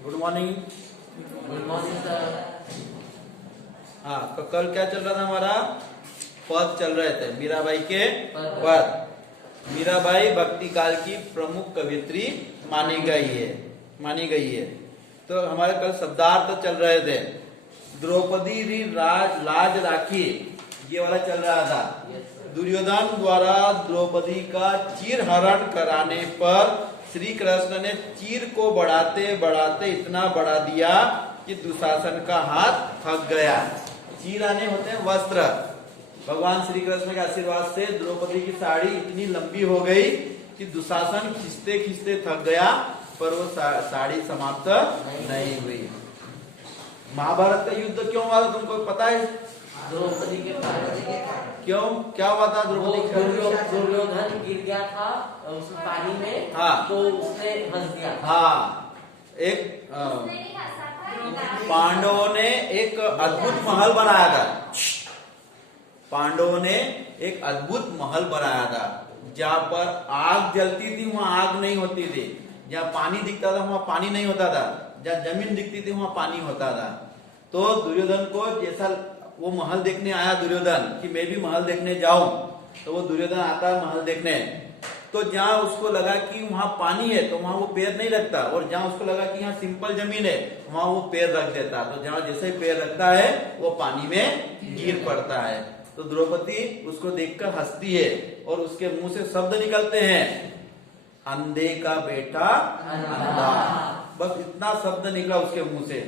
Good morning. Good morning sir. हाँ, तो कल क्या चल रहा था हमारा? पद चल रहे थे, मीराबाई के पद। मीराबाई भक्ति काल की प्रमुख कवियत्री मानी गई है। तो हमारे कल शब्दार्थ चल रहे थे। द्रौपदी री लाज राखी, ये वाला चल रहा था। दुर्योधन द्वारा द्रौपदी का चीर हरण कराने पर श्री कृष्ण ने चीर को बढ़ाते बढ़ाते इतना बढ़ा दिया कि दुशासन का हाथ थक गया। चीर आने होते हैं वस्त्र। भगवान श्री कृष्ण के आशीर्वाद से द्रौपदी की साड़ी इतनी लंबी हो गई कि दुशासन खींचते खींचते थक गया, पर वो साड़ी समाप्त नहीं हुई। महाभारत का युद्ध क्यों हुआ था तुमको पता है? द्रौपदी के क्यों, क्या हुआ था? द्रौपदी दुर्योधन गिर गया था उस पानी में। हाँ। तो उसने हंस दिया। हाँ, एक पांडवों ने एक अद्भुत महल बनाया था। पांडवों ने एक अद्भुत महल बनाया था। जहाँ पर आग जलती थी वहां आग नहीं होती थी, जहाँ पानी दिखता था वहां पानी नहीं होता था, जहाँ जमीन दिखती थी वहां पानी होता था। तो दुर्योधन को जैसा वो महल देखने आया दुर्योधन कि मैं भी महल देखने जाऊं, तो वो दुर्योधन आता है महल देखने। तो जहाँ उसको लगा कि वहां पानी है तो वहां वो पैर नहीं रखता, और जहाँ उसको लगा कि यहाँ सिंपल जमीन है वहां वो पैर रख देता। तो जहाँ जैसे ही पैर रखता है वो पानी में गिर पड़ता है। तो द्रौपदी उसको देखकर हंसती है और उसके मुंह से शब्द निकलते हैं, अंधे का बेटा अंधा। बस इतना शब्द निकला उसके मुंह से।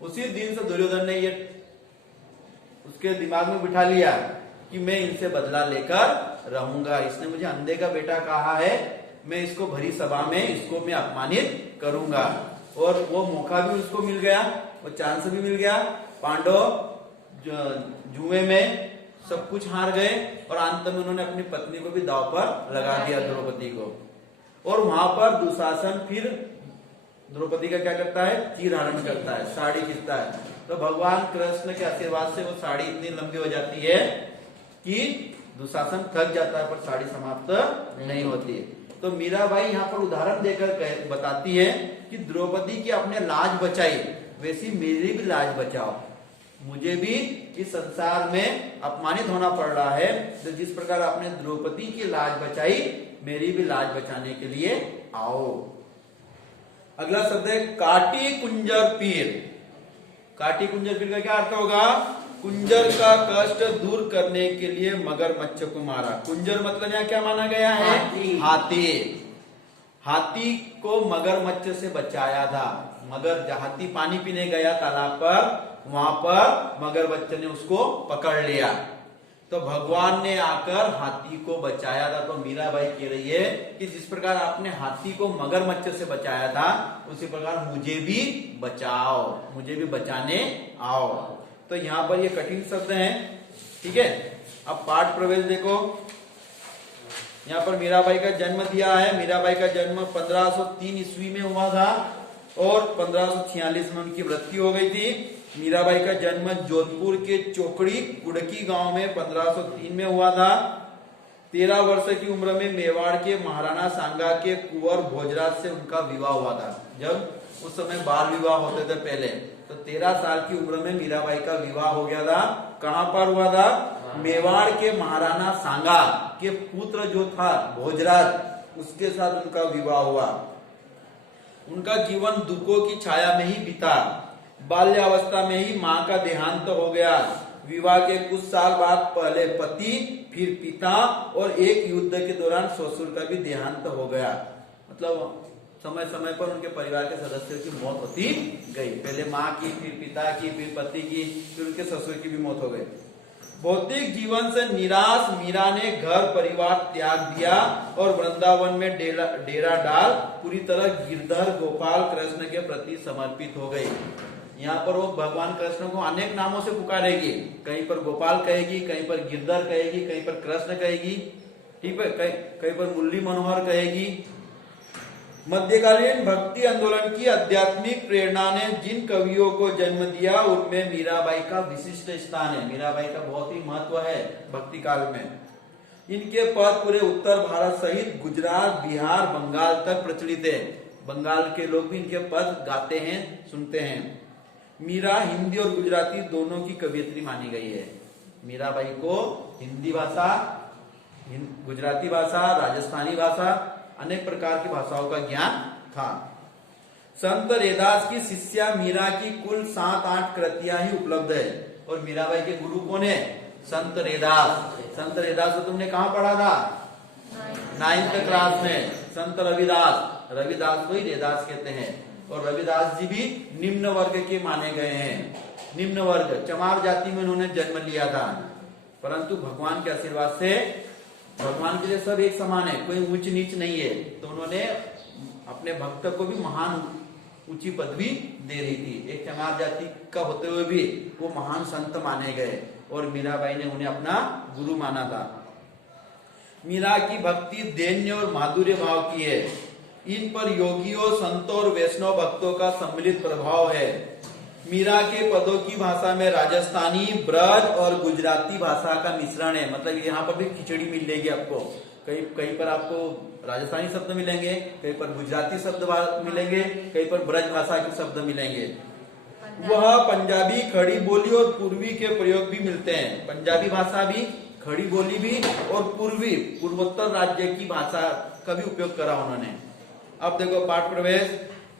उसी दिन से दुर्योधन ने ये उसके दिमाग में बिठा लिया कि मैं इनसे बदला लेकर रहूंगा। इसने मुझे अंधे का बेटा कहा है, मैं इसको भरी सभा में इसको मैं अपमानित करूंगा। और वो मौका भी उसको मिल गया, वो चांस भी मिल गया। पांडव जुए में सब कुछ हार गए और अंत में उन्होंने अपनी पत्नी को भी दांव पर लगा दिया, द्रौपदी को। और वहां पर दुशासन फिर द्रौपदी का क्या करता है? चीर हरण करता है, साड़ी खींचता है। तो भगवान कृष्ण के आशीर्वाद से वो साड़ी इतनी लंबी हो जाती है कि दुशासन थक जाता है, पर साड़ी समाप्त नहीं होती है। तो मीराबाई यहाँ पर उदाहरण देकर बताती है कि द्रौपदी की आपने लाज बचाई, वैसी मेरी भी लाज बचाओ। मुझे भी इस संसार में अपमानित होना पड़ रहा है, तो जिस प्रकार आपने द्रौपदी की लाज बचाई, मेरी भी लाज बचाने के लिए आओ। अगला शब्द है काटी कुंजर पीर। काटी कुंजर पीर का क्या अर्थ होगा? कुंजर का कष्ट दूर करने के लिए मगरमच्छ को मारा। कुंजर मतलब यहाँ क्या माना गया है? हाथी। हाथी को मगरमच्छ से बचाया था। मगर हाथी पानी पीने गया तालाब पर, वहां पर मगरमच्छ ने उसको पकड़ लिया। तो भगवान ने आकर हाथी को बचाया था। तो मीराबाई कह रही है कि जिस प्रकार आपने हाथी को मगरमच्छ से बचाया था, उसी प्रकार मुझे भी बचाओ, मुझे भी बचाने आओ। तो यहाँ पर ये कठिन शब्द हैं, ठीक है। अब पाठ प्रवेश देखो। यहाँ पर मीराबाई का जन्म दिया है। मीराबाई का जन्म 1503 ईस्वी में हुआ था और 1546 में उनकी मृत्यु हो गई थी। मीराबाई का जन्म जोधपुर के चोकड़ी कुड़की गांव में 1503 में हुआ था। 13 वर्ष की उम्र में मेवाड़ के महाराणा सांगा के कुंवर भोजराज से उनका विवाह हुआ था। जब उस समय बाल विवाह होते थे पहले, तो 13 साल की उम्र में मीराबाई का विवाह हो गया था। कहां पर हुआ था? मेवाड़ के महाराणा सांगा के पुत्र जो था भोजराज, उसके साथ उनका विवाह हुआ। उनका जीवन दुखों की छाया में ही बीता। बाल्यावस्था में ही मां का देहांत हो गया। विवाह के कुछ साल बाद पहले पति, फिर पिता और एक युद्ध के दौरान ससुर का भी देहांत हो गया। मतलब समय समय पर उनके परिवार के सदस्यों की मौत होती गई। पहले माँ की, फिर पिता की, फिर पति की, फिर उनके ससुर की भी मौत हो गई। भौतिक जीवन से निराश मीरा ने घर परिवार त्याग दिया और वृंदावन में डेरा डाल पूरी तरह गिरधर गोपाल कृष्ण के प्रति समर्पित हो गई। यहाँ पर वो भगवान कृष्ण को अनेक नामों से पुकारेगी। कहीं पर गोपाल कहेगी, कहीं पर गिरधर कहेगी, कहीं पर कृष्ण कहेगी, ठीक है, कहीं पर मुरली मनोहर कहेगी। मध्यकालीन भक्ति आंदोलन की आध्यात्मिक प्रेरणा ने जिन कवियों को जन्म दिया, उनमें मीराबाई का विशिष्ट स्थान है। मीराबाई का बहुत ही महत्व है भक्ति काल में। इनके पद पूरे उत्तर भारत सहित गुजरात, बिहार, बंगाल तक प्रचलित है। बंगाल के लोग भी इनके पद गाते हैं, सुनते हैं। मीरा हिंदी और गुजराती दोनों की कवियत्री मानी गई है। मीराबाई को हिंदी भाषा, गुजराती भाषा, राजस्थानी भाषा, अनेक प्रकार की भाषाओं का ज्ञान था। संत रैदास की शिष्या मीरा की कुल 7-8 कृतियां ही उपलब्ध है। और मीराबाई के गुरु कौन है? संत रैदास। संत रैदास को तुमने कहाँ पढ़ा था? 9th क्लास में। संत रविदास, रविदास को ही रैदास कहते हैं। और रविदास जी भी निम्न वर्ग के माने गए हैं। निम्न वर्ग, चमार जाति में उन्होंने जन्म लिया था, परंतु भगवान के आशीर्वाद से, भगवान के लिए सब एक समान है, कोई ऊंच नीच नहीं है, तो उन्होंने अपने भक्त को भी महान ऊंची पदवी दे रही थी। एक चमार जाति का होते हुए भी वो महान संत माने गए और मीराबाई ने उन्हें अपना गुरु माना था। मीरा की भक्ति दैन्य और माधुर्य भाव की है। इन पर योगियों, संतों और वैष्णव भक्तों का सम्मिलित प्रभाव है। मीरा के पदों की भाषा में राजस्थानी, ब्रज और गुजराती भाषा का मिश्रण है। मतलब यहाँ पर भी खिचड़ी मिलेगी आपको, कहीं पर आपको राजस्थानी शब्द मिलेंगे, कहीं पर गुजराती शब्द मिलेंगे, कहीं पर ब्रज भाषा के शब्द मिलेंगे। वह पंजाबी, खड़ी बोली और पूर्वी के प्रयोग भी मिलते हैं। पंजाबी भाषा भी, खड़ी बोली भी और पूर्वोत्तर राज्य की भाषा का भी उपयोग करा उन्होंने। अब देखो पाठ प्रवेश।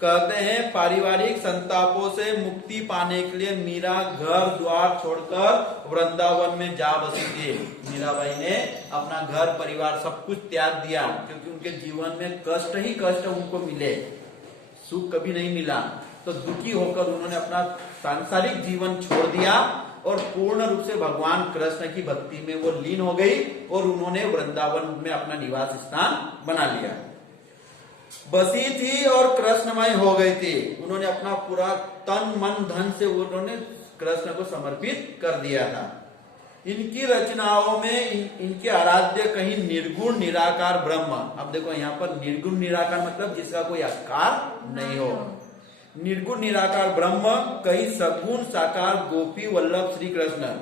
कहते हैं पारिवारिक संतापों से मुक्ति पाने के लिए मीरा घर द्वार छोड़कर वृंदावन में जा बसी थी। मीराबाई ने अपना घर परिवार सब कुछ त्याग दिया, क्योंकि उनके जीवन में कष्ट ही कष्ट उनको मिले, सुख कभी नहीं मिला। तो दुखी होकर उन्होंने अपना सांसारिक जीवन छोड़ दिया और पूर्ण रूप से भगवान कृष्ण की भक्ति में वो लीन हो गई और उन्होंने वृंदावन में अपना निवास स्थान बना लिया। बसी थी और कृष्णमय हो गई थी। उन्होंने अपना पूरा तन मन धन से उन्होंने कृष्ण को समर्पित कर दिया था। इनकी रचनाओं में इनके आराध्य कहीं निर्गुण निराकार ब्रह्म। अब देखो यहाँ पर निर्गुण निराकार मतलब जिसका कोई आकार नहीं हो। निर्गुण निराकार ब्रह्म, कहीं सगुण साकार गोपी वल्लभ श्री कृष्ण।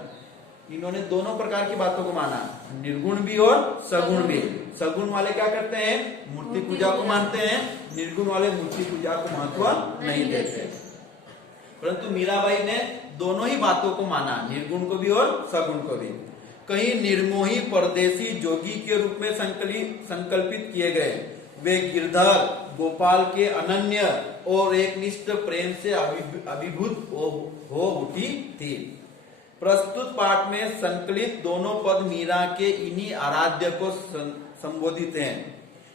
इन्होंने दोनों प्रकार की बातों को माना, निर्गुण भी और सगुण भी। सगुण वाले क्या करते हैं? मूर्ति पूजा को मानते हैं। निर्गुण वाले मूर्ति पूजा को महत्व नहीं देते। परंतु मीराबाई ने दोनों ही बातों को माना, निर्गुण को भी और सगुण को भी। कहीं निर्मोही परदेसी जोगी के रूप में संकल्पित किए गए। वे गिरधर गोपाल के अनन्य और एकनिष्ठ प्रेम से अभिभूत हो उठी थी। प्रस्तुत पाठ में संकलित दोनों पद मीरा के इन्हीं आराध्य को संबोधित हैं।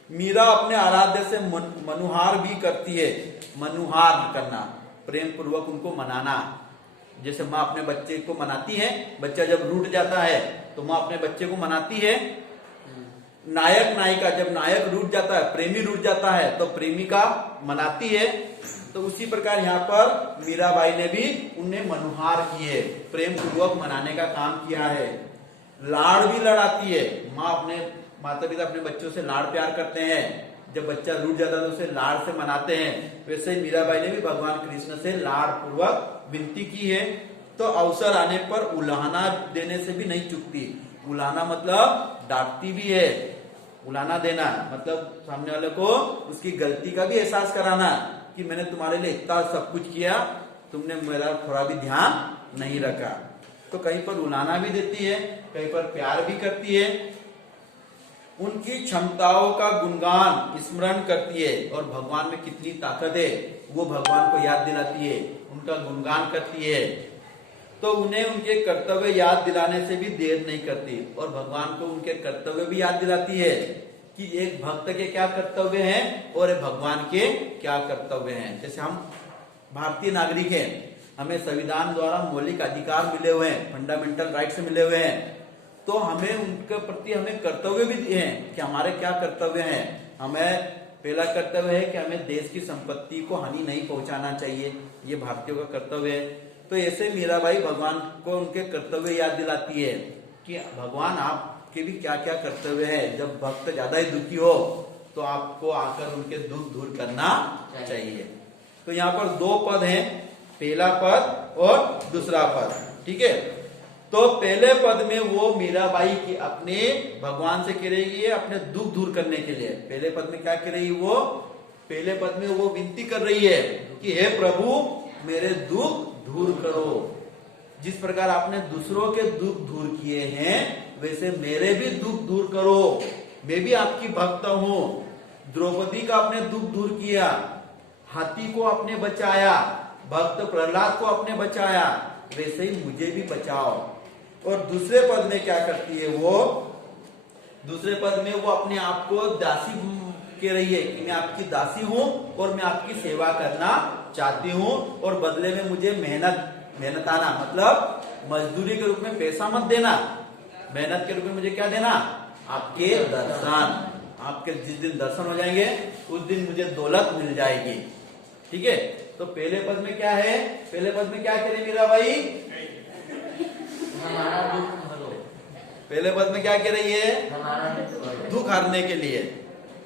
मीरा अपने आराध्य से मनुहार भी करती है। मनुहार करना, प्रेम पूर्वक उनको मनाना। जैसे माँ अपने बच्चे को मनाती है, बच्चा जब रूठ जाता है तो माँ अपने बच्चे को मनाती है। नायक नायिका, जब नायक रूठ जाता है, प्रेमी रूठ जाता है तो प्रेमिका मनाती है। तो उसी प्रकार यहाँ पर मीराबाई ने भी उन्हें मनुहार किए, प्रेम पूर्वक मनाने का काम किया है। लाड़ भी लड़ाती है। माँ अपने माता पिता अपने बच्चों से लाड़ प्यार करते हैं। जब बच्चा रूठ जाता है तो उसे लाड़ से मनाते हैं। वैसे ही मीराबाई ने भी भगवान कृष्ण से लाड़ पूर्वक विनती की है। तो अवसर आने पर उलाहना देने से भी नहीं चूकती। उलाहना मतलब डांटती भी है। उलाहना देना मतलब सामने वाले को उसकी गलती का भी एहसास कराना कि मैंने तुम्हारे लिए इतना सब कुछ किया, तुमने मेरा थोड़ा भी ध्यान नहीं रखा। तो कहीं पर उलाहना भी देती है, कहीं पर प्यार भी करती है। उनकी क्षमताओं का गुणगान स्मरण करती है और भगवान में कितनी ताकत है वो भगवान को याद दिलाती है, उनका गुणगान करती है। तो उन्हें उनके कर्तव्य याद दिलाने से भी देर नहीं करती और भगवान को उनके कर्तव्य भी याद दिलाती है कि एक भक्त के क्या कर्तव्य हैं और एक भगवान के क्या कर्तव्य हैं। जैसे हम भारतीय नागरिक हैं, हमें संविधान द्वारा मौलिक अधिकार मिले हुए हैं, फंडामेंटल राइट्स मिले हुए हैं। तो हमें उनके प्रति हमें कर्तव्य भी दिए हैं कि हमारे क्या कर्तव्य हैं। हमें पहला कर्तव्य है कि हमें देश की संपत्ति को हानि नहीं पहुंचाना चाहिए, ये भारतीयों का कर्तव्य है। तो ऐसे मीराबाई भगवान को उनके कर्तव्य याद दिलाती है कि भगवान आपके भी क्या क्या कर्तव्य है। जब भक्त ज्यादा ही दुखी हो तो आपको आकर उनके दुख दूर करना चाहिए। तो यहाँ पर दो पद हैं, पहला पद और दूसरा पद, ठीक है। तो पहले पद में वो मीराबाई की अपने भगवान से कह रही है अपने दुख दूर करने के लिए। पहले पद में क्या कह रही है वो पहले पद में वो विनती कर रही है कि हे प्रभु मेरे दुख दूर करो। जिस प्रकार आपने दूसरों के दुख दूर किए हैं वैसे मेरे भी दुख दूर करो। मैं भी आपकी भक्त हूं। द्रौपदी का आपने दुख दूर किया, हाथी को आपने बचाया, भक्त प्रहलाद को आपने बचाया, वैसे ही मुझे भी बचाओ। और दूसरे पद में क्या करती है वो, दूसरे पद में वो अपने आप को दासी कह रही है कि मैं आपकी दासी हूं और मैं आपकी सेवा करना चाहती हूं और बदले में मुझे मेहनताना मतलब मजदूरी के रूप में पैसा मत देना, मेहनत के रूप में मुझे क्या देना, आपके दर्शन। आपके जिस दिन दर्शन हो जाएंगे उस दिन मुझे दौलत मिल जाएगी। ठीक है, तो पहले पद में क्या है, पहले पद में क्या करें मीरा भाई, हमारा दुख हरो। पहले पद में क्या कह रही है, हमारा दुख हारने के लिए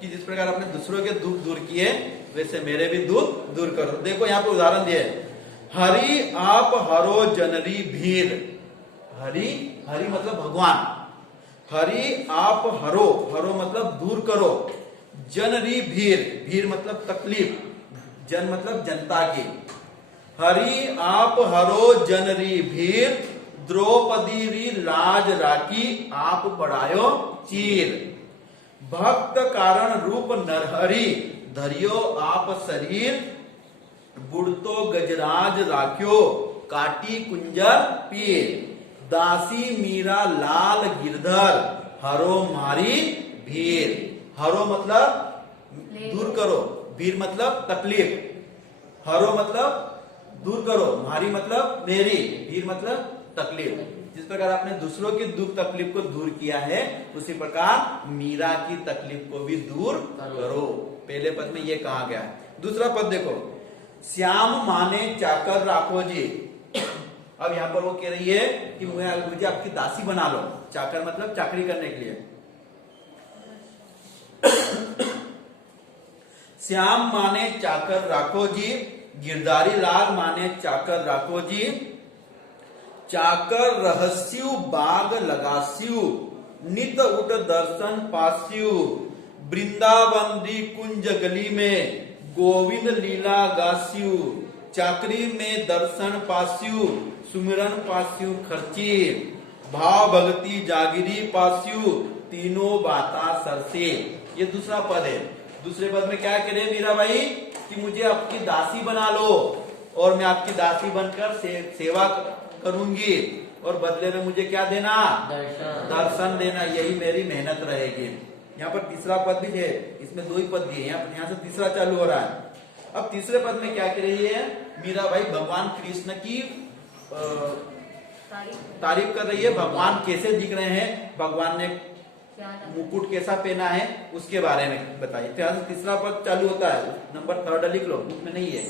कि जिस प्रकार आपने दूसरों के दुख दूर किए वैसे मेरे भी दुख दूर करो। देखो यहाँ पे उदाहरण दिए, हरि आप हरो जनरी भीर। हरि, हरि मतलब भगवान, हरि आप हरो, हरो मतलब दूर करो, जनरी भीर, भीर मतलब तकलीफ, जन मतलब जनता की। हरि आप हरो जनरी भीर, द्रौपदी री लाज राखी आप बढ़ायो चीर। भक्त कारण रूप नरहरि, धरियो आप शरीर, बुढ़तो गजराज राख्यो काटी कुंजर पीर। दासी मीरा लाल गिरधर, हरो मारी भीर। हरो मतलब दूर करो, भीर मतलब तकलीफ, हरो मतलब दूर करो, मारी मतलब मेरी, भीर मतलब तकलीफ। जिस प्रकार आपने दूसरों की दुख तकलीफ को दूर किया है उसी प्रकार मीरा की तकलीफ को भी दूर करो। पहले पद में ये कहा गया है। दूसरा पद देखो, श्याम माने चाकर राखो जी। अब यहाँ पर वो कह रही है कि मुझे आपकी दासी बना लो, चाकर मतलब चाकरी करने के लिए। श्याम माने चाकर राखो जी, गिरधारी लाल माने चाकर राखो जी। चाकर रहस्यु बाग लगास्यु, नित उठ दर्शन पास्यु। वृंदावन दी कुंज गली में गोविंद लीला गास्यु। चाकरी में दर्शन पास्यु, सुमिरन पास्यु खर्ची। भाव भक्ति जागिरी पास्यु, तीनों बाता सरसे। ये दूसरा पद है। दूसरे पद में क्या कह रहे हैं मीरा भाई कि मुझे आपकी दासी बना लो और मैं आपकी दासी बनकर सेवा करूंगी और बदले में मुझे क्या देना, दर्शन देना, यही मेरी मेहनत रहेगी। यहाँ पर तीसरा पद भी है, इसमें दो ही पद दिए, यहाँ से तीसरा चालू हो रहा है। अब तीसरे पद में क्या कह रही है मीरा भाई, भगवान कृष्ण की तारीफ कर रही है। भगवान कैसे दिख रहे हैं, भगवान ने मुकुट कैसा पहना है उसके बारे में बताइए। तो यहाँ से तीसरा पद चालू होता है, नंबर 3 लिख लो, बुक में नहीं है।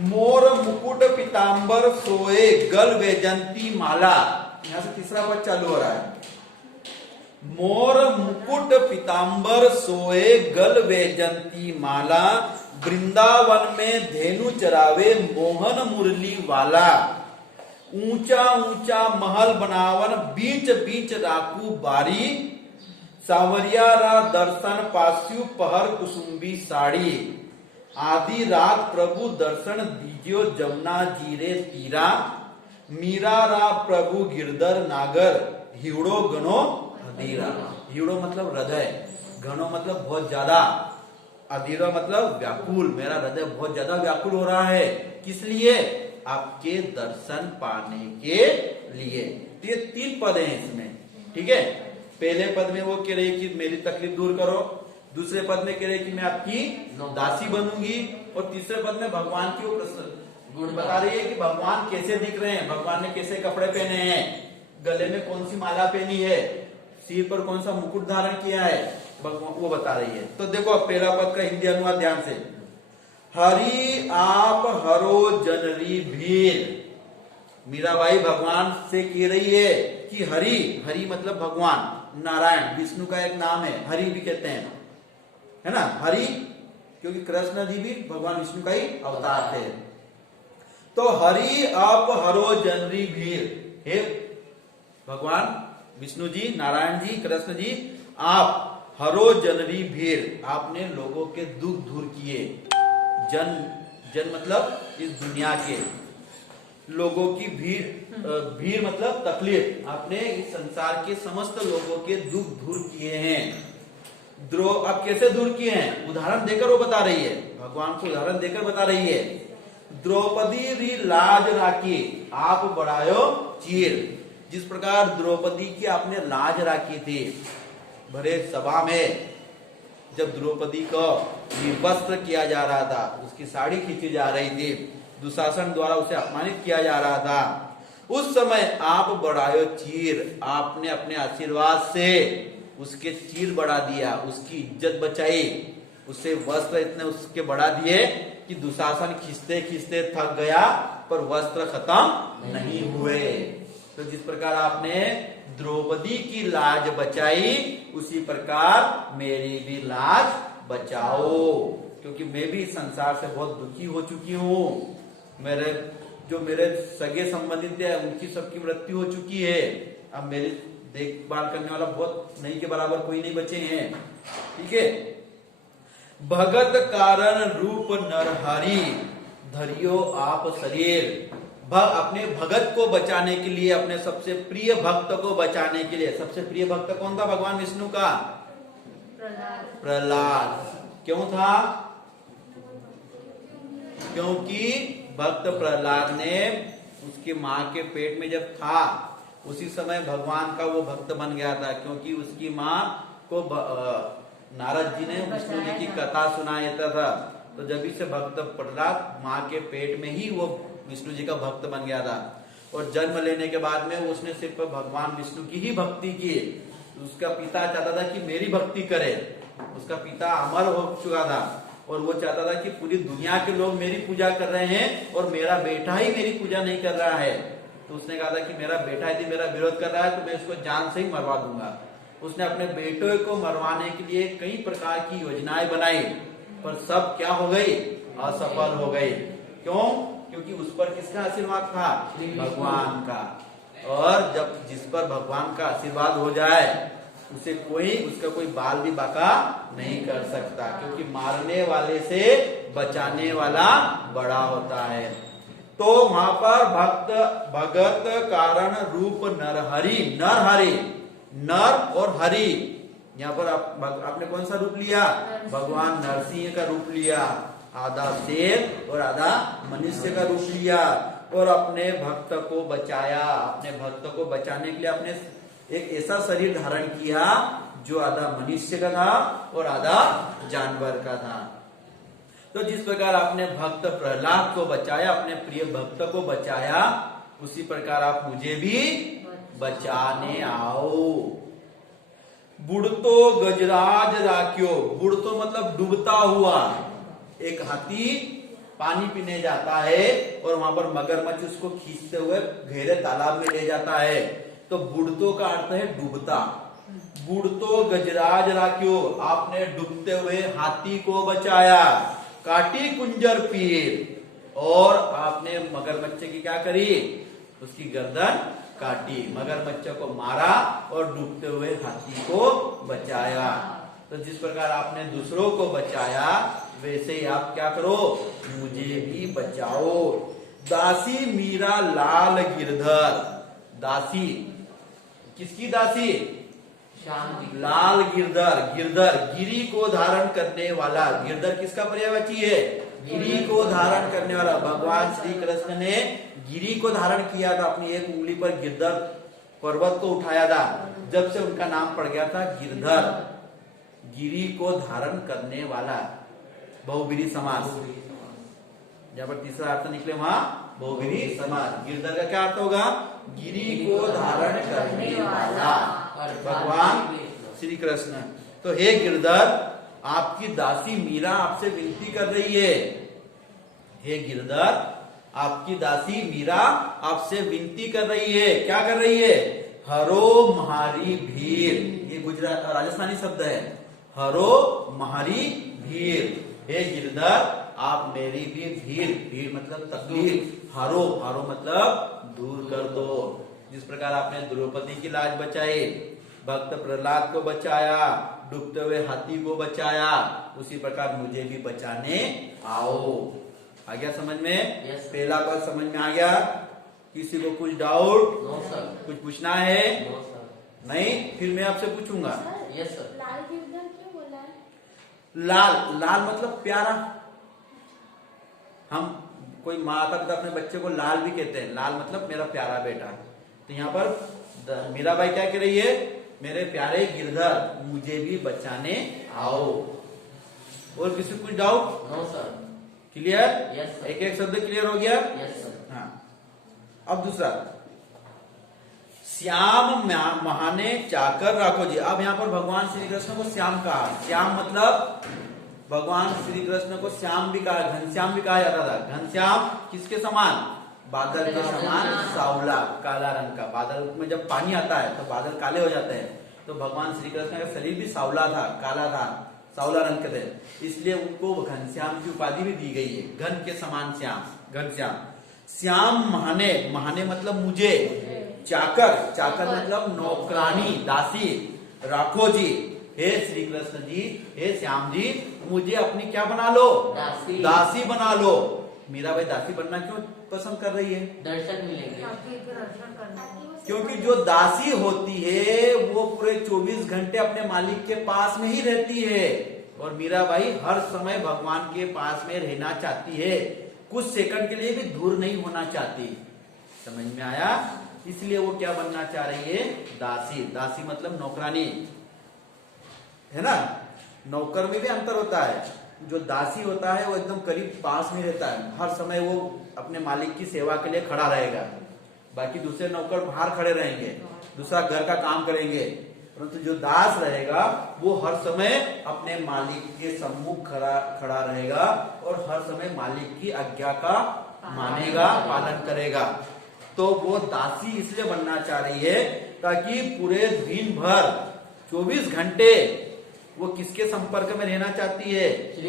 मोर मुकुट पीताम्बर सोए गल वैजंती माला। यहाँ से तीसरा पद चालू हो रहा है। मोर मुकुट पीताम्बर सोए गल वैजंती माला, वृंदावन में धेनु चरावे मोहन मुरली वाला। ऊंचा ऊंचा महल बनावन बीच बीच राकू बारी, सावरिया रा दर्शन पास्यु पहर कुसुम्बी साड़ी। आदि रात प्रभु दर्शन दीजियो जमुना जीरे तीरा, मीरा रा प्रभु गिरधर नागर, हिवड़ो गणो अधीरा। हिवड़ो मतलब हृदय, गणो मतलब बहुत ज्यादा, अधीरा मतलब व्याकुल। मेरा हृदय बहुत ज्यादा व्याकुल हो रहा है, किस लिए, आपके दर्शन पाने के लिए। तो ये 3 पद हैं इसमें, ठीक है। पहले पद में वो कह रही है कि मेरी तकलीफ दूर करो, दूसरे पद में कह रहे कि मैं आपकी दासी बनूंगी, और तीसरे पद में भगवान की गुण बता रही है कि भगवान कैसे दिख रहे हैं, भगवान ने कैसे कपड़े पहने हैं, गले में कौन सी माला पहनी है, सिर पर कौन सा मुकुट धारण किया है, भगवान वो बता रही है। तो देखो अब पहला पद का हिंदी अनुवाद ध्यान से, हरि आप हरो जनरी भीर। मीराबाई भगवान से कह रही है कि हरि, हरि मतलब भगवान, नारायण विष्णु का एक नाम है, हरि भी कहते हैं, है ना, हरि, क्योंकि कृष्ण जी भी भगवान विष्णु का ही अवतार थे। तो हरि आप हरो जनरी भीर, हे भगवान विष्णु जी, नारायण जी, कृष्ण जी, आप हरो जनरी भीड़, आपने लोगों के दुख दूर किए। जन जन मतलब इस दुनिया के, लोगों की भीड़, भीड़ मतलब तकलीफ, आपने इस संसार के समस्त लोगों के दुख दूर किए हैं। द्रोह अब कैसे दूर किए हैं, उदाहरण देकर वो बता रही है, भगवान को उदाहरण देकर बता रही है। द्रौपदी री लाज राखी, आप बढ़ायो चीर। जिस प्रकार द्रौपदी की आपने लाज राखी थी, भरे सभा में जब द्रौपदी को निर्वस्त्र किया जा रहा था, उसकी साड़ी खींची जा रही थी, दुशासन द्वारा उसे अपमानित किया जा रहा था, उस समय आप बढ़ायो चीर, आपने अपने आशीर्वाद से उसके चीर बढ़ा दिया, उसकी इज्जत बचाई, उसे वस्त्र इतने उसके बढ़ा दिए कि दुशासन खींचते खींचते थक गया पर वस्त्र खत्म नहीं हुए। तो जिस प्रकार आपने द्रौपदी की लाज बचाई, उसी प्रकार मेरी भी लाज बचाओ, क्योंकि मैं भी संसार से बहुत दुखी हो चुकी हूँ। मेरे सगे संबंधित है, उनकी सबकी मृत्यु हो चुकी है, अब मेरी देखभाल करने वाला बहुत नहीं के बराबर कोई नहीं बचे हैं। ठीक है। भगत कारण रूप नरहरि, धरियो आप शरीर। अपने भगत को बचाने के लिए, अपने सबसे प्रिय भक्त को बचाने के लिए, सबसे प्रिय भक्त कौन था भगवान विष्णु का? प्रहलाद। क्यों था? क्योंकि भक्त प्रहलाद ने उसकी माँ के पेट में जब था, उसी समय भगवान का वो भक्त बन गया था, क्योंकि उसकी माँ को नारद जी ने विष्णु जी की कथा सुनाया था। तो जब से भक्त प्रहलाद माँ के पेट में ही वो विष्णु जी का भक्त बन गया था, और जन्म लेने के बाद में उसने सिर्फ भगवान विष्णु की ही भक्ति की। उसका पिता चाहता था कि मेरी भक्ति करे, उसका पिता अमर हो चुका था और वो चाहता था कि पूरी दुनिया के लोग मेरी पूजा कर रहे हैं और मेरा बेटा ही मेरी पूजा नहीं कर रहा है। तो उसने कहा था कि मेरा बेटा यदि मेरा विरोध कर रहा है तो मैं उसको जान से ही मरवा दूंगा। उसने अपने बेटे को मरवाने के लिए कई प्रकार की योजनाएं बनाई, पर सब क्या हो गई? असफल हो गई। क्यों? क्योंकि उस पर किसका आशीर्वाद था? भगवान का। और जब जिस पर भगवान का आशीर्वाद हो जाए, उसे उसका कोई बाल भी बाका नहीं कर सकता, क्योंकि मारने वाले से बचाने वाला बड़ा होता है। तो वहां पर भगत कारण रूप नरहरि, नरहरि, नर और हरि, यहाँ पर आपने कौन सा रूप लिया? भगवान नरसिंह का रूप लिया, आधा शेर और आधा मनुष्य का रूप लिया, और अपने भक्त को बचाया। अपने भक्त को बचाने के लिए आपने एक ऐसा शरीर धारण किया जो आधा मनुष्य का था और आधा जानवर का था। तो जिस प्रकार आपने भक्त प्रहलाद को बचाया, अपने प्रिय भक्त को बचाया, उसी प्रकार आप मुझे भी बचाने आओ। बुढ़तो गजराज राख्यो, बुढ़तो मतलब डूबता हुआ। एक हाथी पानी पीने जाता है और वहां पर मगरमच्छ उसको खींचते हुए गहरे तालाब में ले जाता है, तो बुढ़तो का अर्थ है डूबता। बुढ़तो गजराज राख्यो, आपने डूबते हुए हाथी को बचाया। काटी कुंजर पीर, और आपने मगरमच्छ की क्या करी? उसकी गर्दन काटी, मगरमच्छ को मारा और डूबते हुए हाथी को बचाया। तो जिस प्रकार आपने दूसरों को बचाया, वैसे ही आप क्या करो? मुझे भी बचाओ। दासी मीरा लाल गिरधर, दासी किसकी दासी? लाल गिरधर, गिरधर गिरी को धारण करने वाला। गिरधर किसका पर्यायवाची है? गिरी को धारण करने वाला। भगवान श्री कृष्ण ने गिरी को धारण किया था, अपनी एक उंगली पर गिरधर पर्वत को उठाया था, जब से उनका नाम पड़ गया था गिरधर। गिरी को धारण करने वाला, बहुब्रीहि समास। जहां पर तीसरा अर्थ निकले वहां बहुब्रीहि समास। गिरधर का क्या अर्थ होगा? गिरी को धारण करने वाला भगवान श्री कृष्ण। तो हे गिरधर, आपकी दासी मीरा आपसे विनती कर रही है। हे गिरधर, आपकी दासी मीरा आपसे विनती कर रही है। क्या कर रही है? हरो महारी भीर, ये गुजरात राजस्थानी शब्द है। हरो महारी भीर, हे गिरधर, आप मेरी भी भीर, भीर मतलब तकलीफ, हरो, हरो मतलब दूर कर दो। जिस प्रकार आपने द्रौपदी की लाज बचाई, भक्त प्रहलाद को बचाया, डूबते हुए हाथी को बचाया, उसी प्रकार मुझे भी बचाने आओ। आ गया समझ में? Yes, sir. पहला पद समझ में आ गया? किसी को कुछ डाउट, नो सर, कुछ पूछना है? नो सर, नहीं? फिर मैं आपसे पूछूंगा। यस सर, लाल गिरधर क्यों बोला है? लाल, लाल मतलब प्यारा। हम कोई माता पिता अपने बच्चे को लाल भी कहते हैं, लाल मतलब मेरा प्यारा बेटा। तो यहाँ पर मीराबाई क्या कह रही है? मेरे प्यारे गिरधर मुझे भी बचाने आओ। और किसी को कुछ doubt? No sir, clear? Yes sir, एक एक शब्द क्लियर हो गया? यस सर, हाँ। अब दूसरा, श्याम महाने चाकर राखो जी। अब यहाँ पर भगवान श्री कृष्ण को श्याम कहा। श्याम मतलब भगवान श्री कृष्ण को श्याम भी कहा, घनश्याम भी कहा जाता था। घनश्याम किसके समान? बादल के समान सावला, काला रंग का। बादल में जब पानी आता है तो बादल काले हो जाते हैं, तो भगवान श्री कृष्ण का शरीर भी सावला था, काला था, सावला रंग के थे, इसलिए उनको घनश्याम की उपाधि भी दी गई है। घन के समान श्याम, घनश्याम। श्याम महाने, महाने मतलब मुझे, चाकर, चाकर मतलब नौकरानी, दासी। राखो जी, हे श्री कृष्ण जी, हे श्याम जी, मुझे अपनी क्या बना लो? दासी, दासी बना लो। मीराबाई दासी बनना क्यों पसंद कर रही है? दर्शन मिलेंगे, क्योंकि जो दासी होती है वो पूरे 24 घंटे अपने मालिक के पास में ही रहती है, और मीराबाई हर समय भगवान के पास में रहना चाहती है, कुछ सेकंड के लिए भी दूर नहीं होना चाहती। समझ में आया? इसलिए वो क्या बनना चाह रही है? दासी। दासी मतलब नौकरानी, है ना? नौकर में भी अंतर होता है। जो दासी होता है वो एकदम करीब पास में रहता है, हर समय वो अपने मालिक की सेवा के लिए खड़ा रहेगा। बाकी दूसरे नौकर बाहर खड़े रहेंगे, दूसरा घर का काम करेंगे, परंतु जो दास रहेगा वो हर समय अपने मालिक के सम्मुख खड़ा रहेगा और हर समय मालिक की आज्ञा का मानेगा, पालन करेगा। तो वो दासी इसलिए बनना चाह रही है ताकि पूरे दिन भर 24 घंटे वो किसके संपर्क में रहना चाहती है?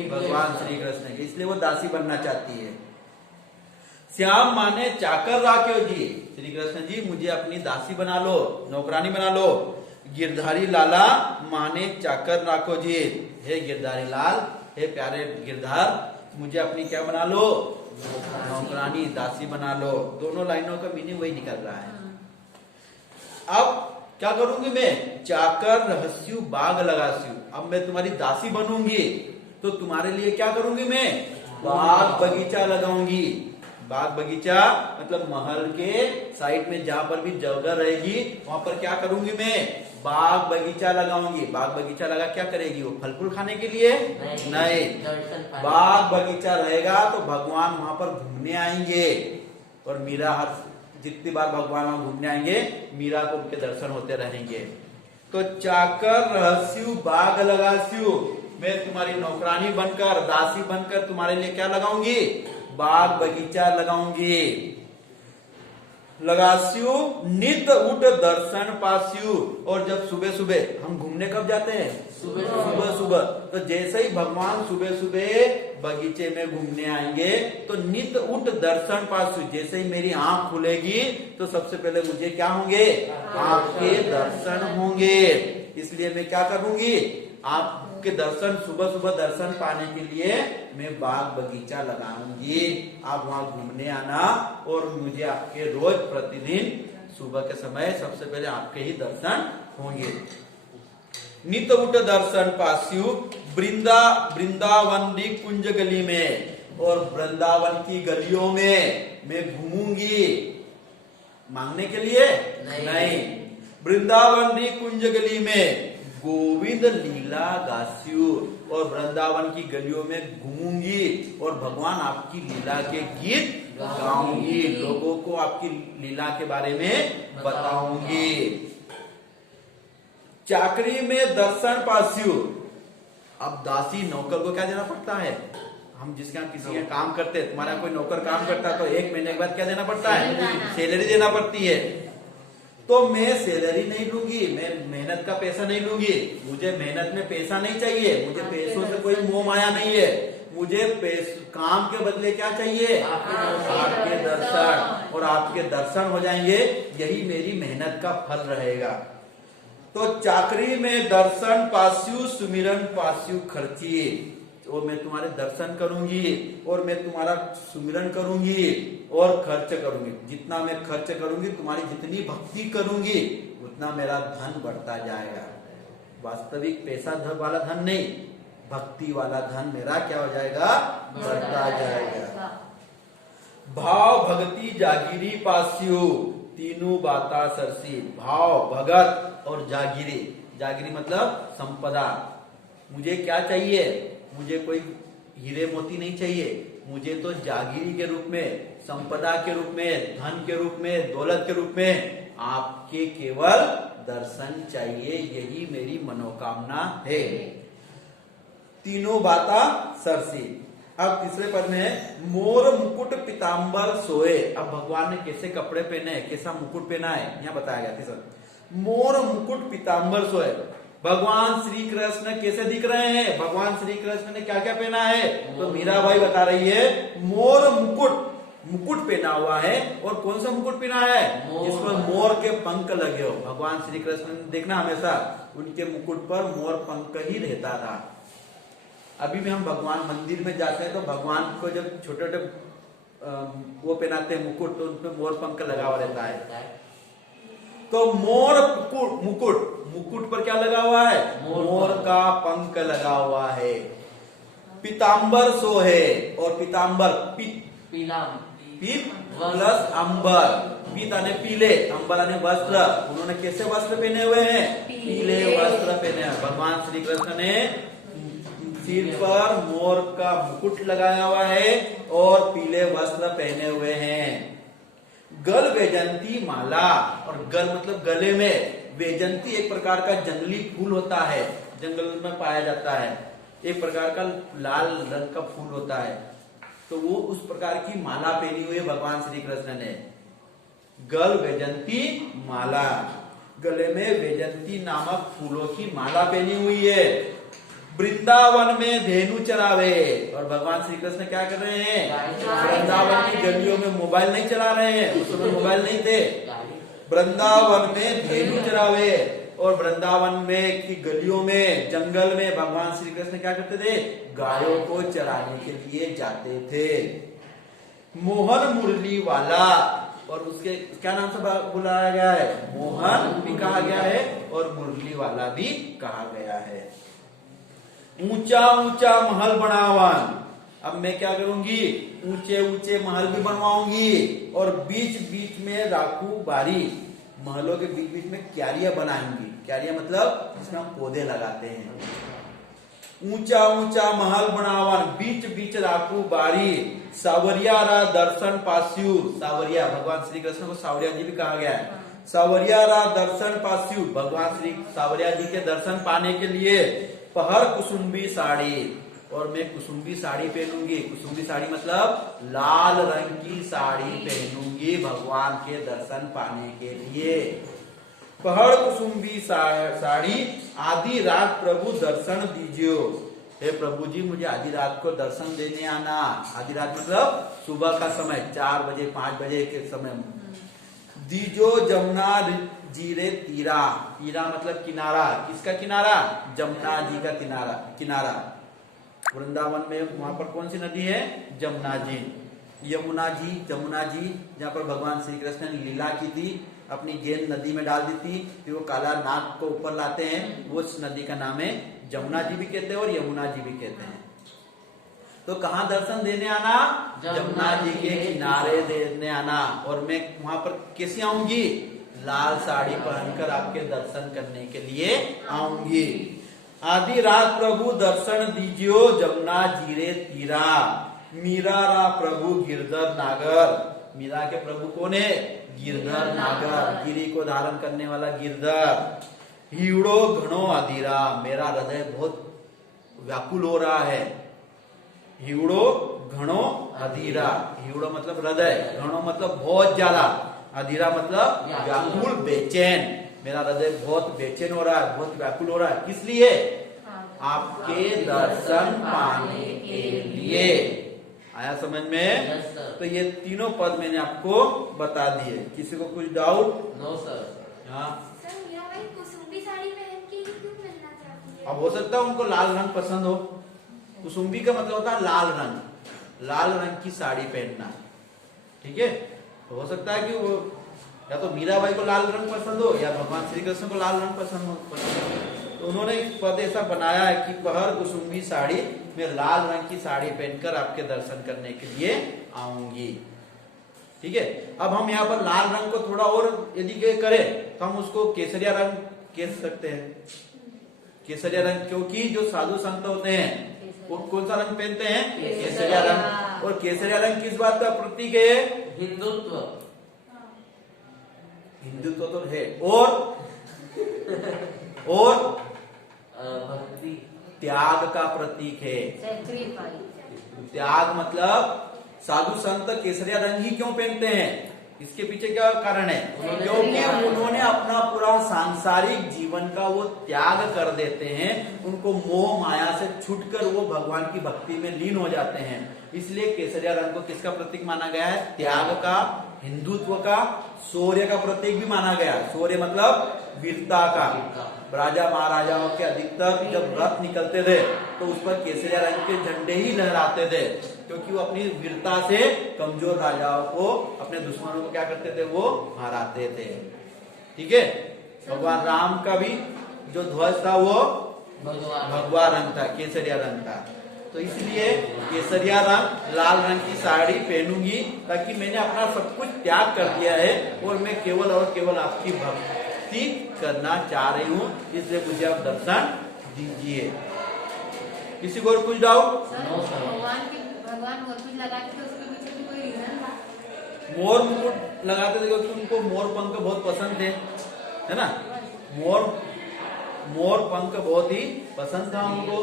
भगवान श्री कृष्ण के, इसलिए वो दासी बनना चाहती है। श्याम माने चाकर राख्यो जी, श्री कृष्ण जी मुझे अपनी दासी बना लो, नौकरानी बना लो। गिरधारी लाला माने चाकर राखो जी, हे गिरधारी लाल, हे प्यारे गिरधार, मुझे अपनी क्या बना लो? नौकरानी, दासी बना लो। दोनों लाइनों का मीनिंग वही निकल रहा है। अब क्या करूंगी मैं? चाकर रहस्यु बाग लगास्यु। अब मैं तुम्हारी दासी बनूंगी तो तुम्हारे लिए क्या करूंगी मैं? बाग बगीचा लगाऊंगी। बाग बगीचा मतलब महल के साइड में जहां पर भी जगह रहेगी वहां पर क्या करूंगी मैं? बाग बगीचा लगाऊंगी। बाग बगीचा लगा क्या करेगी वो? फल फूल खाने के लिए नहीं। बाग बगीचा रहेगा तो भगवान वहां पर घूमने आएंगे, और मीरा हर जितनी बार भगवान वहां घूमने आएंगे मीरा को उनके दर्शन होते रहेंगे। तो चाकर रहस्यु बाग लगास्यु, मैं तुम्हारी नौकरानी बनकर, दासी बनकर तुम्हारे लिए क्या लगाऊंगी? बाग बगीचा लगाऊंगी। लगास्यु नित उठ दर्शन पास्यु, और जब सुबह सुबह हम घूमने कब जाते हैं? सुबह सुबह। तो जैसे ही भगवान सुबह सुबह बगीचे में घूमने आएंगे तो नित उठ दर्शन पास्यु, जैसे ही मेरी आंख खुलेगी तो सबसे पहले मुझे क्या होंगे? आपके दर्शन होंगे। इसलिए मैं क्या करूंगी? आपके दर्शन, सुबह सुबह दर्शन पाने के लिए मैं बाग बगीचा लगाऊंगी। आप वहां घूमने आना और मुझे आपके रोज प्रतिदिन सुबह के समय सबसे पहले आपके ही दर्शन होंगे। नित उठ दर्शन पास्यु वृंदावन कुंज गली में, और वृंदावन की गलियों में मैं घूमूंगी। मांगने के लिए नहीं। वृंदावन कुंज गली में गोविंद लीला गास्यु, और वृंदावन की गलियों में घूमूंगी और भगवान आपकी लीला के गीत गाऊंगी, लोगों को आपकी लीला के बारे में बताऊंगी। चाकरी में दर्शन पास्यु, अब दासी नौकर को क्या देना पड़ता है? हम जिसके यहाँ किसी के काम करते हैं, तुम्हारा कोई नौकर काम करता है तो 1 महीने के बाद क्या देना पड़ता है? सैलरी देना पड़ती है। तो मैं सैलरी नहीं लूंगी, मैं मेहनत का पैसा नहीं लूंगी। मुझे मेहनत में पैसा नहीं चाहिए, मुझे पैसों से कोई मोह माया नहीं है। मुझे काम के बदले क्या चाहिए? आपके दर्शन, और आपके दर्शन हो जाएंगे, यही मेरी मेहनत का फल रहेगा। तो चाकरी में दर्शन पास्यु सुमिरन पास्यु खर्चिए। और मैं तुम्हारे दर्शन करूंगी और मैं तुम्हारा सुमिरन करूंगी और खर्च करूंगी। जितना मैं खर्च करूंगी, तुम्हारी जितनी भक्ति करूंगी, उतना मेरा धन बढ़ता जाएगा। वास्तविक पैसा धन वाला धन नहीं, भक्ति वाला धन मेरा क्या हो जाएगा, बढ़ता जाएगा। भाव भक्ति जागीरी पास्यु तीनों बाता सरसी। भाव भगत और जागीरी, जागीरी मतलब संपदा। मुझे क्या चाहिए, मुझे कोई हीरे मोती नहीं चाहिए, मुझे तो जागीरी के रूप में, संपदा के रूप में, धन के रूप में, दौलत के रूप में आपके केवल दर्शन चाहिए। यही मेरी मनोकामना है। तीनों बाता सरसी। अब तीसरे पद में मोर मुकुट पीताम्बर सोए। अब भगवान ने कैसे कपड़े पहने हैं, कैसा मुकुट पहना है, यहाँ बताया गया। तीसरा मोर मुकुट पीताम्बर सोए। भगवान श्री कृष्ण कैसे दिख रहे हैं, भगवान श्री कृष्ण ने क्या क्या पहना है, तो मीराबाई बता रही है मोर मुकुट, मुकुट पहना हुआ है। और कौन सा मुकुट पहना है, जिसमें मोर के पंख लगे हो। भगवान श्री कृष्ण ने देखना हमेशा उनके मुकुट पर मोर पंख ही रहता था। अभी भी हम भगवान मंदिर में जाते हैं तो भगवान को जब छोटे छोटे वो पहनाते हैं मुकुट, तो उनपे मोर पंख लगा हुआ रहता है। तो मोर मुकुट, मुकुट पर क्या लगा हुआ है, मोर का पंख लगा हुआ है। पीताम्बर सो है। और पीताम्बर पीला, पीत प्लस अंबर, पीत आने पीले, अंबर आने वस्त्र। उन्होंने कैसे वस्त्र पहने हुए हैं, पीले वस्त्र पहने हैं। भगवान श्री कृष्ण ने सिर पर मोर का मुकुट लगाया हुआ है और पीले वस्त्र पहने हुए हैं। गल वैजंती माला। और गल मतलब गले में, वैजंती एक प्रकार का जंगली फूल होता है, जंगल में पाया जाता है, एक प्रकार का लाल रंग का फूल होता है। तो वो उस प्रकार की माला पहनी हुई है भगवान श्री कृष्ण ने। गल वैजंती माला, गले में वैजंती नामक फूलों की माला पहनी हुई है। वृंदावन में धेनु चरावे। और भगवान श्री कृष्ण क्या कर रहे हैं, वृंदावन की गलियों में मोबाइल नहीं चला रहे हैं, उस समय मोबाइल नहीं थे। वृंदावन में धेनु चरावे। और वृंदावन में की गलियों में, जंगल में भगवान श्री कृष्ण क्या करते थे, गायों को चराने के लिए जाते थे। मोहन मुरली वाला। और उसके क्या नाम से बुलाया गया है, मोहन भी कहा गया है और मुरली वाला भी कहा गया है। ऊंचा ऊंचा महल बनावन। अब मैं क्या करूंगी, ऊंचे ऊंचे महल भी बनवाऊंगी और बीच बीच में राखू बारी, महलों के बीच बीच में क्यारियां बनाऊंगी। क्यारियां मतलब जिसमें हम पौधे लगाते हैं। ऊंचा ऊंचा महल बनावन, बीच बीच राखू बारी। सावरिया रा दर्शन पास्यु। सावरिया, भगवान श्री कृष्ण को सावरिया जी भी कहा गया है। सावरिया रा दर्शन पास्यु, भगवान श्री सावरिया जी के दर्शन पाने के लिए पहर कुसुम्बी साड़ी। और मैं कुसुम्बी साड़ी पहनूंगी। कुसुम्बी साड़ी मतलब लाल रंग की साड़ी पहनूंगी भगवान के दर्शन पाने के लिए। पहर कुसुम्बी साड़ी। आधी रात प्रभु दर्शन दीजियो। हे प्रभु जी, मुझे आधी रात को दर्शन देने आना। आधी रात मतलब सुबह का समय, 4 बजे 5 बजे के समय। दीजो जमुना जीरे तीरा। तीरा मतलब किनारा। किसका किनारा, जमुना जी का किनारा। वृंदावन में वहां पर कौन सी नदी है, जमुना जी। यमुना जी, जमुना जी, जहाँ पर भगवान श्री कृष्ण ने लीला की थी, अपनी गेंद नदी में डाल दी थी, फिर वो काला नाग को ऊपर लाते हैं, वो उस नदी का नाम है। जमुना जी भी कहते हैं और यमुना जी भी कहते हैं। तो कहाँ दर्शन देने आना, जमुना जी के किनारे देने आना। और मैं वहां पर कैसे आऊंगी, लाल साड़ी पहनकर आपके दर्शन करने के लिए आऊंगी। आधी रात प्रभु दर्शन दीजियो जमुना जीरे तीरा। मीरा रा प्रभु गिरधर नागर। मीरा के प्रभु कौन है, गिरधर नागर, गिरी को धारण करने वाला गिरधर। हीड़ो घणो अधीरा। मेरा हृदय बहुत व्याकुल हो रहा है। हीड़ो घणो अधीरा। हीड़ो मतलब हृदय, घणो मतलब बहुत ज्यादा, अधीरा मतलब व्याकुल बेचैन। मेरा हृदय बहुत बेचैन हो रहा है, बहुत व्याकुल हो रहा है। किस लिए, आपके दर्शन पाने के लिए। आया समझ में? Yes sir. तो ये तीनों पद मैंने आपको बता दिए। किसी को कुछ डाउट? No sir. हाँ, सर मीराबाई कुसुम्बी साड़ी अब हो सकता है उनको लाल रंग पसंद हो। कुसुम्बी का मतलब होता है लाल रंग, लाल रंग की साड़ी पहनना। ठीक है, तो हो सकता है कि वो या तो मीराबाई को लाल रंग पसंद हो या भगवान श्री कृष्ण को लाल रंग पसंद हो। तो उन्होंने एक पद ऐसा बनाया है कि पहर कुसुम्बी साड़ी, मैं लाल रंग की साड़ी पहनकर आपके दर्शन करने के लिए आऊंगी। ठीक है, अब हम यहाँ पर लाल रंग को थोड़ा और यदि करें तो हम उसको केसरिया रंग कह सकते हैं। केसरिया रंग, क्योंकि जो साधु संत होते हैं वो कौन सा रंग पहनते हैं? केसरिया रंग। और केसरिया रंग किस बात का प्रतीक है? हिंदुत्व। हिंदुत्व तो है, और भक्ति, त्याग का प्रतीक है। सेक्रीफाइस। त्याग मतलब साधु संत केसरिया रंग ही क्यों पहनते हैं? इसके पीछे क्या कारण है? क्योंकि उन्होंने अपना पूरा सांसारिक जीवन का वो त्याग कर देते हैं। उनको मोह माया से छूटकर वो भगवान की भक्ति में लीन हो जाते हैं। इसलिए केसरिया रंग को किसका प्रतीक माना गया है? त्याग का, हिंदुत्व का, शौर्य का प्रतीक भी माना गया। शौर्य मतलब वीरता का। राजा महाराजाओं के अधिकतर जब रथ निकलते थे तो उस पर केसरिया रंग के झंडे ही लहराते थे, क्योंकि वो अपनी वीरता से कमजोर राजाओं को, अपने दुश्मनों को क्या करते थे? वो हराते थे। ठीक है, भगवान राम का भी जो ध्वज था वो भगवा रंग था, केसरिया रंग था। तो इसलिए केसरिया रंग, लाल रंग की साड़ी पहनूंगी, ताकि मैंने अपना सब कुछ त्याग कर दिया है और मैं केवल और केवल आपकी भक्ति करना चाह रही हूँ। इसलिए मुझे आप दर्शन दीजिए। किसी को और कुछ डाउट? भगवान मोर लगाते थे, उसके पीछे भी कोई रीजन था? मोर मुकुट लगाते थे क्योंकि उनको मोर पंख बहुत पसंद थे, है ना? मोर पंख बहुत ही पसंद था उनको,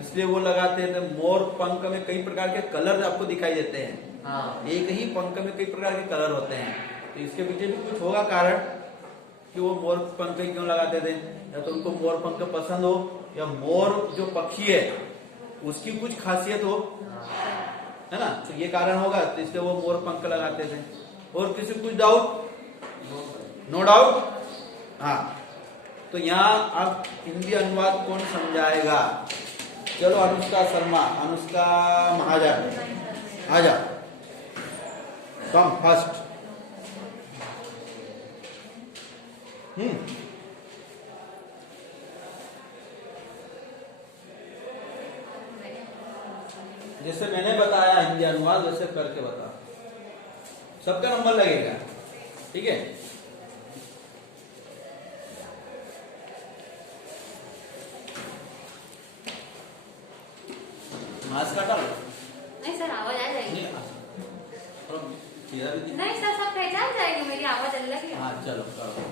इसलिए वो लगाते थे। मोर पंख में कई प्रकार के कलर आपको दिखाई देते हैं। हाँ। एक ही पंख में कई प्रकार के कलर होते हैं, तो इसके पीछे भी कुछ होगा कारण कि वो मोर पंख क्यों लगाते थे। या तो उनको मोर पंख पसंद हो, या मोर जो पक्षी है उसकी कुछ खासियत हो, है ना? तो ये कारण होगा, तो इसलिए वो मोर पंख लगाते थे। और किसी को कुछ डाउट? No doubt. हाँ, तो यहाँ अब हिंदी अनुवाद कौन समझाएगा? चलो अनुष्का शर्मा, अनुष्का महाजन, आजा, कम फर्स्ट। जैसे मैंने बताया हिंदी अनुवाद वैसे करके बता, सबका नंबर लगेगा। ठीक है, मास्क हटा लो। नहीं सर, आवाज आ जाएगी। चेहरा भी नहीं सर, सब पहचान जाएंगे, मेरी आवाज अलग है। हाँ चलो करो।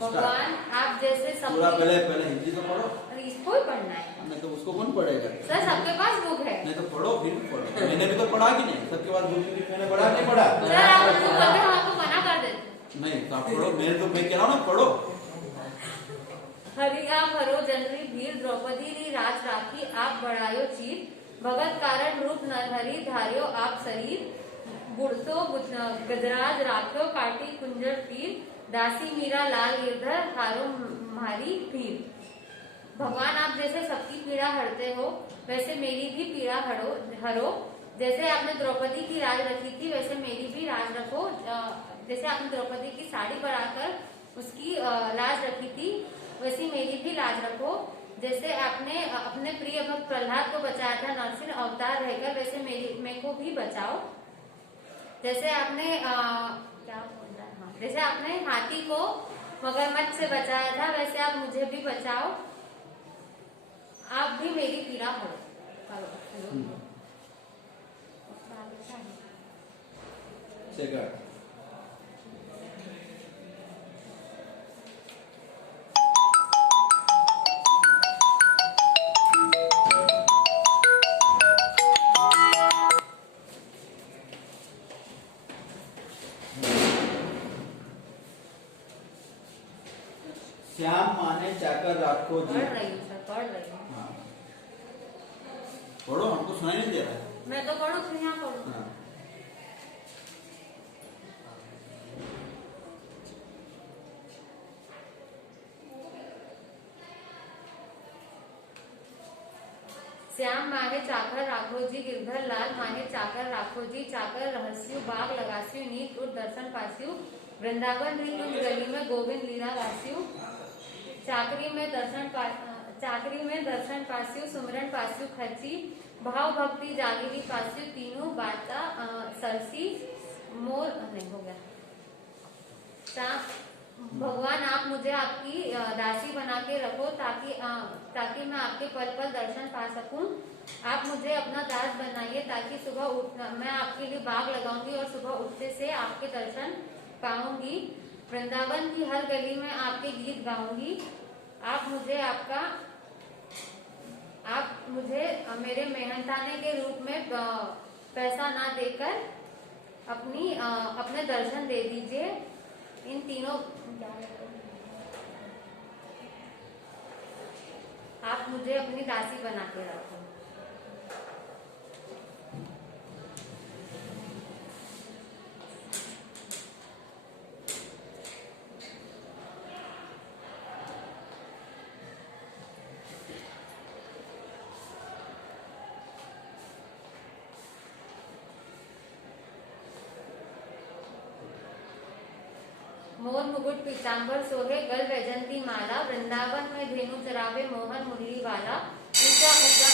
भगवान आप जैसे सब पूरा पहले हिंदी तो पढ़ो। अरे इसको ही पढ़ना है नहीं तो उसको कौन पढ़ेगा? सर, सबके पास बुक है। नहीं तो पढ़ो, फिर भी पढ़ो। मैंने भी तो पढ़ा कि नहीं? सबके पास बुक भी मैंने पढ़ा नहीं पढ़ा? सर आप मुझे बोलते हम आपको मना कर देते। नहीं तो आप पढ़ो, मेरे तो मैं कह रहा हूँ ना पढ़ो। हरि आप हरो जनरी भीर द्रौपदी री राज राखी आप बढ़ायो चीर भगत कारण रूप नरहरि धार्यो आप शरीर बुढ़तो गजराज राख्यो काटी कुंजर तीर दासी मीरा लाल गिरधर हारो मारी भीर। भगवान आप जैसे सबकी पीड़ा हरते हो, वैसे मेरी भी पीड़ा हरो। जैसे आपने द्रौपदी की राज रखी थी, वैसे मेरी भी राज रखो। जैसे आपने द्रौपदी की साड़ी बढ़ाकर उसकी लाज रखी थी, वैसी मेरी भी लाज रखो। जैसे आपने अपने प्रिय भक्त प्रहलाद को बचाया था नरसिंह अवतार रहकर, वैसे मेरे को भी बचाओ। जैसे आपने क्या बोल रहा है, हाँ, जैसे आपने हाथी को मगरमच्छ से बचाया था, वैसे आप मुझे भी बचाओ। आप भी मेरी पीड़ा करो। सेकंड श्याम माने चाकर राखो जी। पढ़ रही हूँ सर, पढ़ रही हूँ। हाँ पढ़ो, हमको सुनाई नहीं दे रहा है। मैं तो पढ़ू, तुम यहाँ पढ़ो। हाँ। श्याम माहे चाकर राखो जी, गिरधर लाल माहे चाकर राखो जी। चाकर रहस्यु बाग लगास्यु, नीत उठ दर्शन पास्यु। वृंदावन री कुंज गली में गोविंद लीला गास्यु। चाकरी में दर्शन पास्यु, सुमरन पास्यु खर्ची। भाव भक्ति जागीरी पास्यु, तीनों बाता सरसी। मोर नहीं हो गया। भगवान आप मुझे आपकी दासी बना के रखो, ताकि मैं आपके पल पल दर्शन पा सकूं। आप मुझे अपना दास बनाइए, ताकि सुबह मैं आपके लिए बाग लगाऊंगी और सुबह उठते से आपके दर्शन पाऊंगी। वृंदावन की हर गली में आपके गीत गाऊंगी। आप मुझे मेरे मेहनताने के रूप में पैसा ना देकर अपने दर्शन दे दीजिए। इन तीनों आप मुझे अपनी दासी बना के रखो। मोर मुकुट पीताम्बर सोहे, गल वैजंती माला। वृंदावन में धेनु चरावे मोहन मुरली वाला। ऊंचा ऊंचा